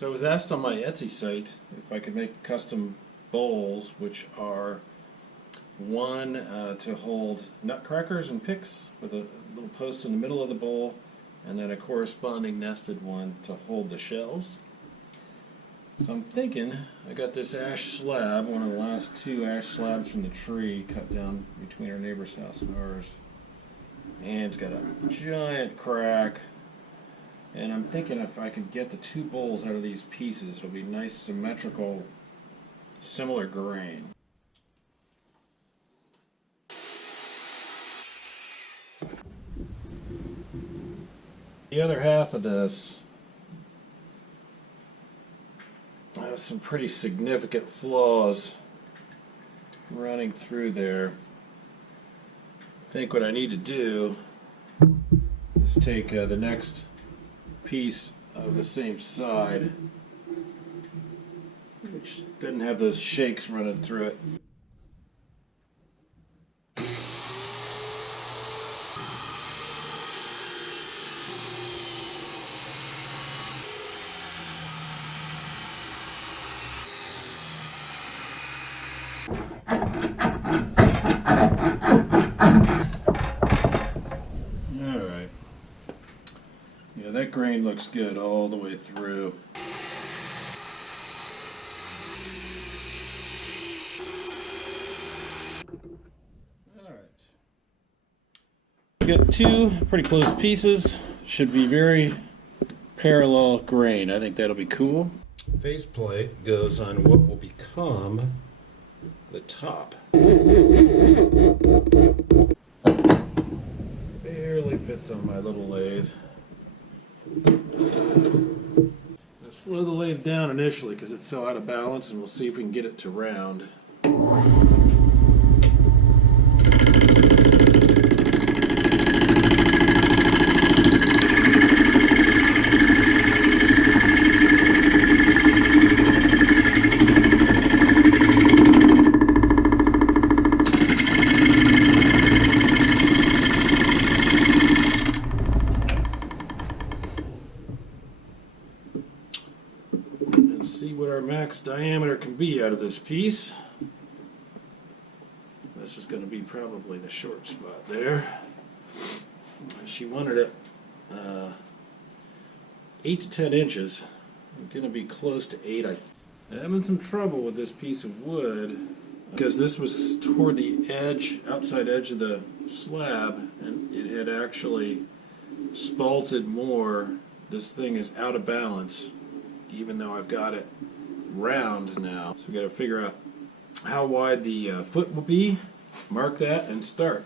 So I was asked on my Etsy site if I could make custom bowls, which are one to hold nutcrackers and picks with a little post in the middle of the bowl, and then a corresponding nested one to hold the shells. So I'm thinking, I got this ash slab, one of the last two ash slabs from the tree cut down between our neighbor's house and ours. And it's got a giant crack. And I'm thinking if I could get the two bowls out of these pieces, it'll be nice, symmetrical, similar grain. The other half of this has some pretty significant flaws running through there. I think what I need to do is take the next piece of the same side, which doesn't have those shakes running through it. Alright. Yeah, that grain looks good all the way through. Alright. Got two pretty close pieces. Should be very parallel grain. I think that'll be cool. Faceplate goes on what will become the top. Barely fits on my little lathe. I'll slow the lathe down initially because it's so out of balance, and we'll see if we can get it to round. See what our max diameter can be out of this piece. This is going to be probably the short spot there. She wanted it 8 to 10 inches. I'm going to be close to 8. I'm having some trouble with this piece of wood because this was toward the edge, outside edge of the slab, and it had actually spalted more. This thing is out of balance, even though I've got it round now. So we've got to figure out how wide the foot will be, mark that, and start.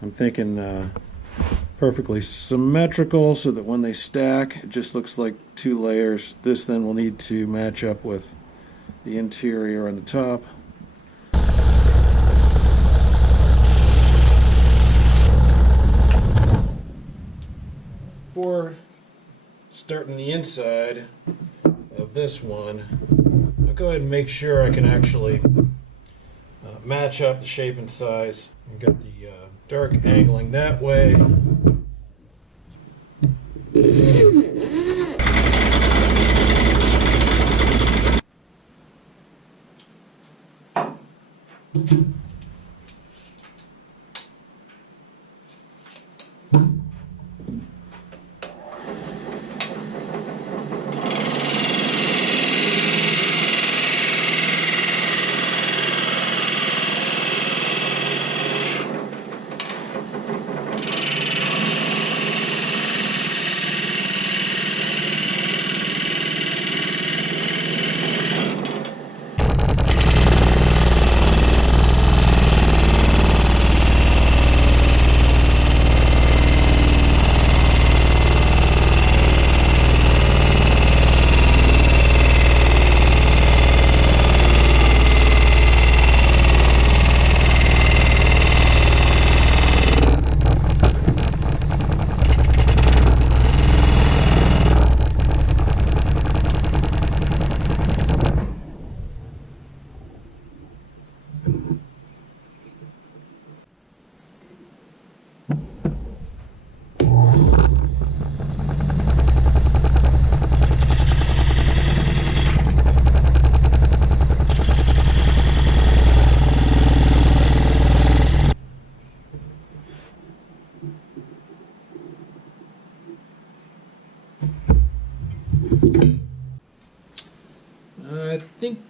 I'm thinking perfectly symmetrical so that when they stack it just looks like two layers. This then will need to match up with the interior on the top. Before starting the inside of this one, I'll go ahead and make sure I can actually match up the shape and size. I've got the dark angling that way.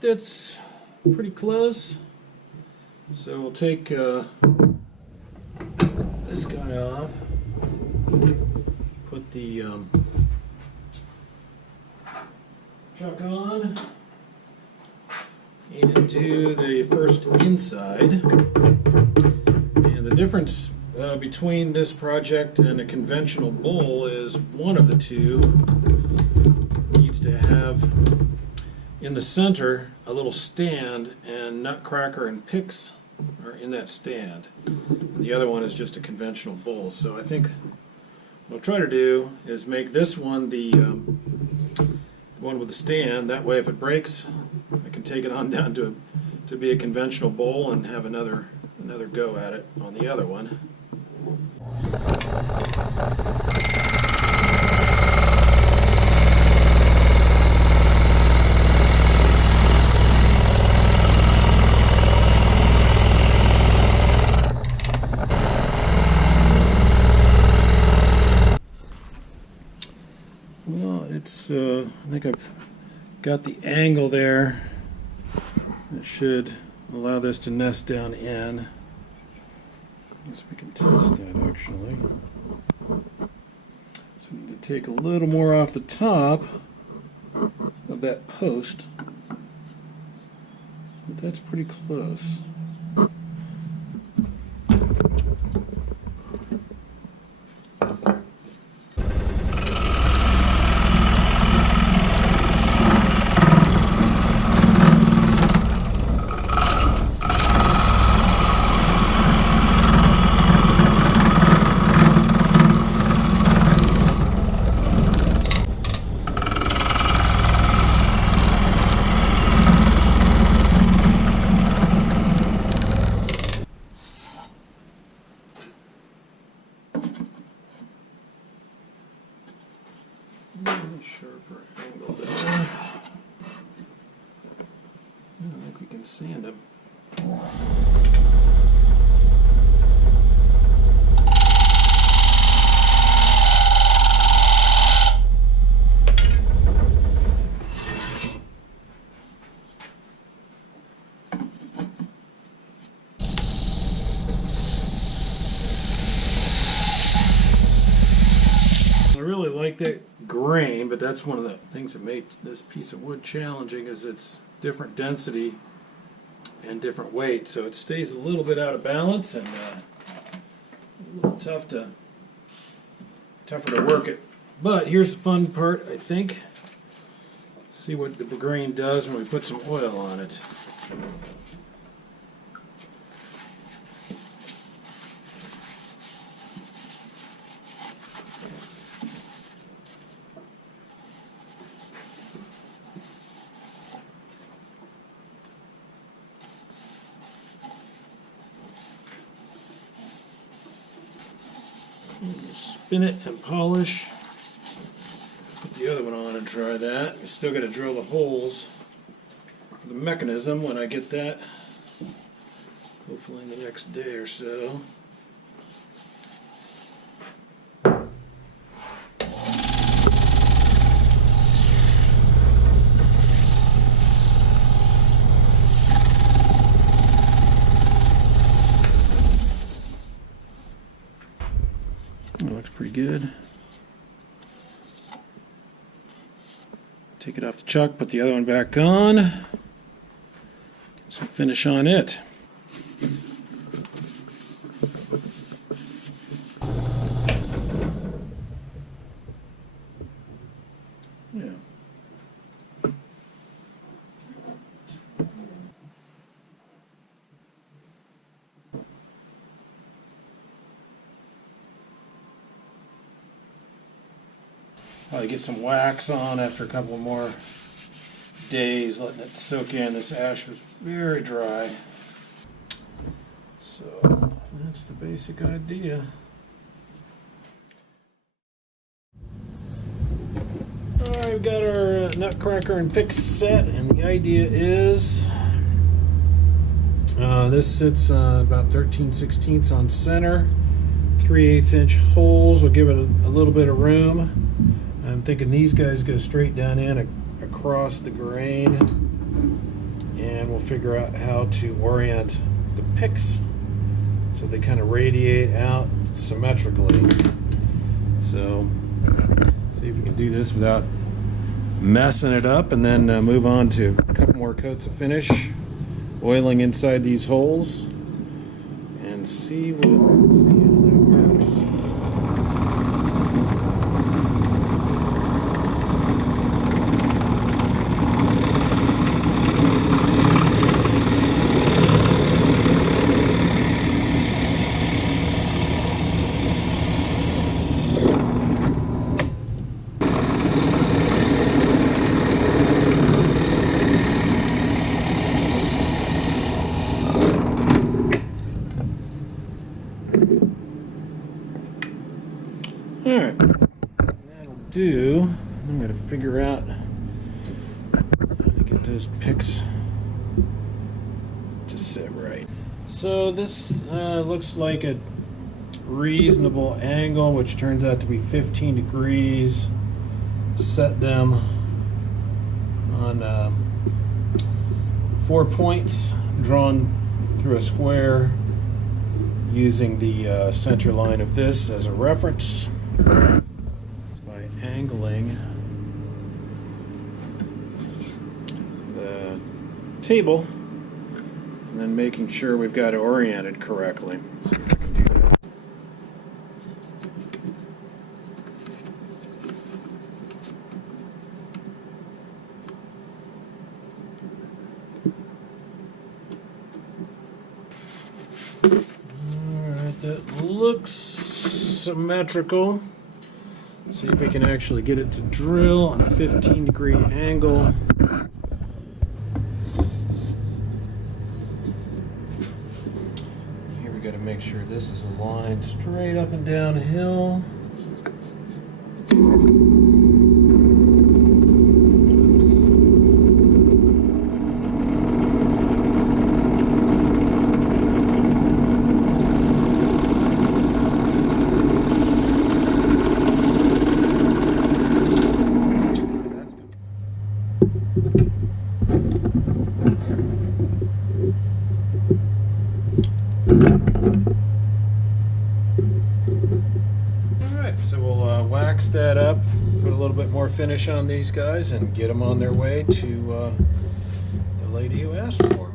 that's pretty close. So we'll take this guy off, put the chuck on, and do the first inside. And the difference between this project and a conventional bowl is one of the two needs to have in the center a little stand, and nutcracker and picks are in that stand. The other one is just a conventional bowl. So I think what I'll try to do is make this one the one with the stand. That way if it breaks, I can take it on down to be a conventional bowl and have another go at it on the other one. Well, it's I think I've got the angle there. It should allow this to nest down in. I guess we can test that actually. So we need to take a little more off the top of that post. But that's pretty close. Sharper angle there. I don't think we can sand them. I really like that grain, but that's one of the things that makes this piece of wood challenging, is its different density and different weight, so it stays a little bit out of balance and a little tougher to work it. But here's the fun part, I think. See what the grain does when we put some oil on it. Spin it and polish. Put the other one on and try that. You still got to drill the holes for the mechanism when I get that, hopefully in the next day or so. Looks pretty good. Take it off the chuck, put the other one back on. Get some finish on it. Yeah. Probably get some wax on after a couple more days, letting it soak in. This ash was very dry. So that's the basic idea. Alright, we've got our nutcracker and pick set, and the idea is this sits about 13/16 on center, 3/8 inch holes will give it a little bit of room. I'm thinking these guys go straight down in across the grain. and we'll figure out how to orient the picks so they kind of radiate out symmetrically. So see if we can do this without messing it up, and then move on to a couple more coats of finish, oiling inside these holes, and see how that works. Alright, that'll do. I'm going to figure out how to get those picks to sit right. So this looks like a reasonable angle, which turns out to be 15 degrees. Set them on 4 points drawn through a square using the center line of this as a reference. By angling the table and then making sure we've got it oriented correctly. Let's see if I can do that. Alright, that looks symmetrical. See if we can actually get it to drill on a 15-degree angle. Here we got to make sure this is aligned straight up and downhill. Alright, so we'll wax that up, put a little bit more finish on these guys, and get them on their way to the lady who asked for them.